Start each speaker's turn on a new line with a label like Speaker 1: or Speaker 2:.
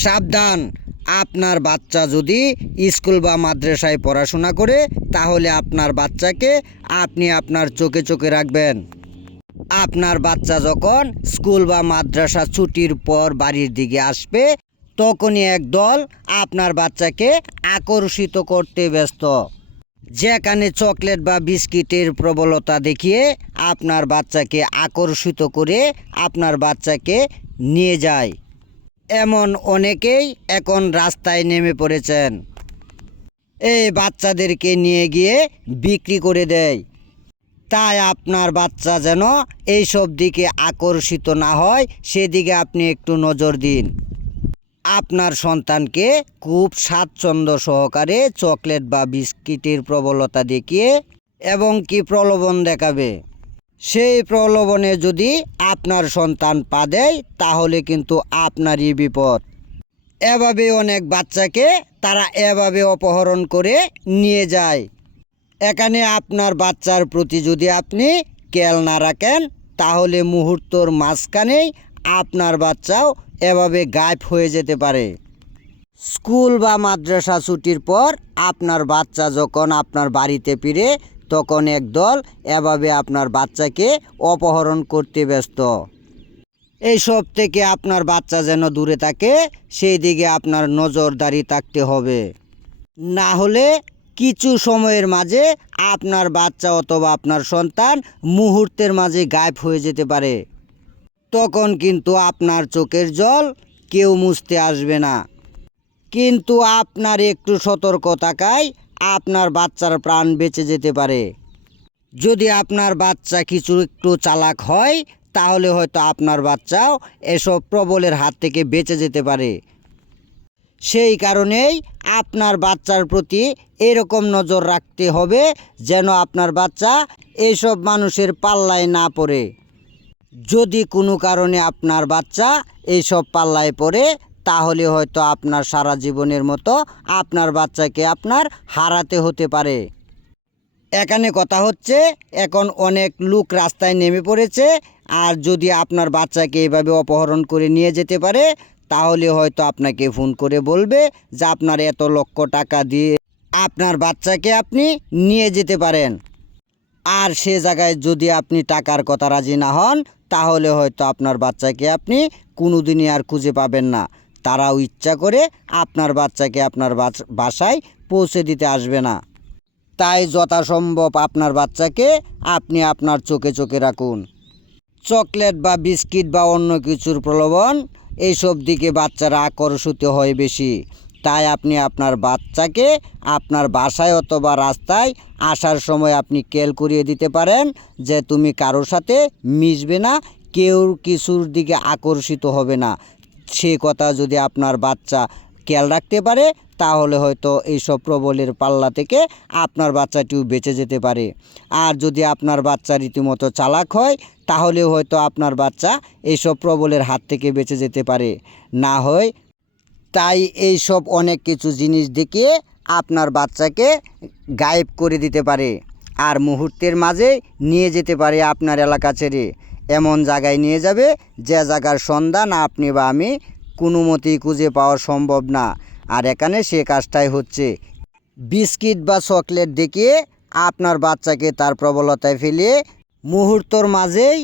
Speaker 1: সাবধান। আপনার বাচ্চা যদি স্কুল বা মাদ্রাসায় পড়াশোনা করে, তাহলে আপনার বাচ্চাকে আপনি আপনার চোখে চোখে রাখবেন। আপনার বাচ্চা যখন স্কুল বা মাদ্রাসা ছুটির পর বাড়ির দিকে আসবে, তখনই একদল আপনার বাচ্চাকে আকর্ষিত করতে ব্যস্ত। যেখানে চকলেট বা বিস্কিটের প্রবলতা দেখিয়ে আপনার বাচ্চাকে আকর্ষিত করে আপনার বাচ্চাকে নিয়ে যায়। এমন অনেকেই এখন রাস্তায় নেমে পড়েছেন। এই বাচ্চাদেরকে নিয়ে গিয়ে বিক্রি করে দেয়। তাই আপনার বাচ্চা যেন এইসব দিকে আকর্ষিত না হয়, সেদিকে আপনি একটু নজর দিন। আপনার সন্তানকে খুব স্বাচ্ছন্দ্য সহকারে চকলেট বা বিস্কিটের প্রবলতা দেখিয়ে এবং কি প্রলোভন দেখাবে? সেই প্রলোভনে যদি আপনার সন্তান পা দেয় তাহলে কিন্তু আপনারই বিপদ। এভাবে অনেক বাচ্চাকে তারা এভাবে অপহরণ করে নিয়ে যায়। এখানে আপনার বাচ্চার প্রতি যদি আপনি খেয়াল না রাখেন, তাহলে মুহূর্তর মাঝখানেই আপনার বাচ্চাও এভাবে গায়েব হয়ে যেতে পারে। স্কুল বা মাদ্রাসা ছুটির পর আপনার বাচ্চা যখন আপনার বাড়িতে ফিরে তখন একদল এভাবে আপনার বাচ্চাকে অপহরণ করতে ব্যস্ত। এইসব থেকে আপনার বাচ্চা যেন দূরে থাকে, সেই দিকে আপনার নজরদারি থাকতে হবে। না হলে কিছু সময়ের মাঝে আপনার বাচ্চা অথবা আপনার সন্তান মুহূর্তের মাঝে গায়েব হয়ে যেতে পারে। তখন কিন্তু আপনার চোখের জল কেউ মুছতে আসবে না। কিন্তু আপনার একটু সতর্ক থাকায় আপনার বাচ্চার প্রাণ বেঁচে যেতে পারে। যদি আপনার বাচ্চা কিছু একটু চালাক হয়, তাহলে হয়তো আপনার বাচ্চাও এসব প্রবলের হাত থেকে বেঁচে যেতে পারে। সেই কারণেই আপনার বাচ্চার প্রতি এরকম নজর রাখতে হবে যেন আপনার বাচ্চা এইসব মানুষের পাল্লায় না পড়ে। যদি কোনো কারণে আপনার বাচ্চা এইসব পাল্লায় পড়ে তাহলে হয়তো আপনার সারা জীবনের মতো আপনার বাচ্চাকে আপনার হারাতে হতে পারে। এখানে কথা হচ্ছে, এখন অনেক লোক রাস্তায় নেমে পড়েছে, আর যদি আপনার বাচ্চাকে এভাবে অপহরণ করে নিয়ে যেতে পারে, তাহলে হয়তো আপনাকে ফোন করে বলবে যে আপনার এত লক্ষ টাকা দিয়ে আপনার বাচ্চাকে আপনি নিয়ে যেতে পারেন। আর সে জায়গায় যদি আপনি টাকার কথা রাজি না হন, তাহলে হয়তো আপনার বাচ্চাকে আপনি কোনোদিনই আর খুঁজে পাবেন না। তারাও ইচ্ছা করে আপনার বাচ্চাকে আপনার বাসায় পৌঁছে দিতে আসবে না। তাই যথাসম্ভব আপনার বাচ্চাকে আপনি আপনার চোখে চোখে রাখুন। চকলেট বা বিস্কিট বা অন্য কিছুর প্রলোভন, এইসব দিকে বাচ্চারা আকর্ষিত হয় বেশি। তাই আপনি আপনার বাচ্চাকে আপনার বাসায় অথবা রাস্তায় আসার সময় আপনি কেল করিয়ে দিতে পারেন যে তুমি কারোর সাথে মিশবে না, কেউ কিছুর দিকে আকর্ষিত হবে না। সে কথা যদি আপনার বাচ্চা খেয়াল রাখতে পারে, তাহলে হয়তো এইসব প্রবলের পাল্লা থেকে আপনার বাচ্চাটিও বেঁচে যেতে পারে। আর যদি আপনার বাচ্চা রীতিমতো চালাক হয় তাহলেও হয়তো আপনার বাচ্চা এইসব প্রবলের হাত থেকে বেঁচে যেতে পারে। না হয় তাই এই সব অনেক কিছু জিনিস দেখিয়ে আপনার বাচ্চাকে গায়েব করে দিতে পারে। আর মুহূর্তের মাঝে নিয়ে যেতে পারে আপনার এলাকা ছেড়ে। এমন জায়গায় নিয়ে যাবে যে জায়গার সন্ধান আপনি বা আমি কোনো মতেই খুঁজে পাওয়া সম্ভব না। আর এখানে সে কাজটাই হচ্ছে। বিস্কিট বা চকলেট দেখিয়ে আপনার বাচ্চাকে তার প্রবলতায় ফেলিয়ে মুহূর্তর মাঝেই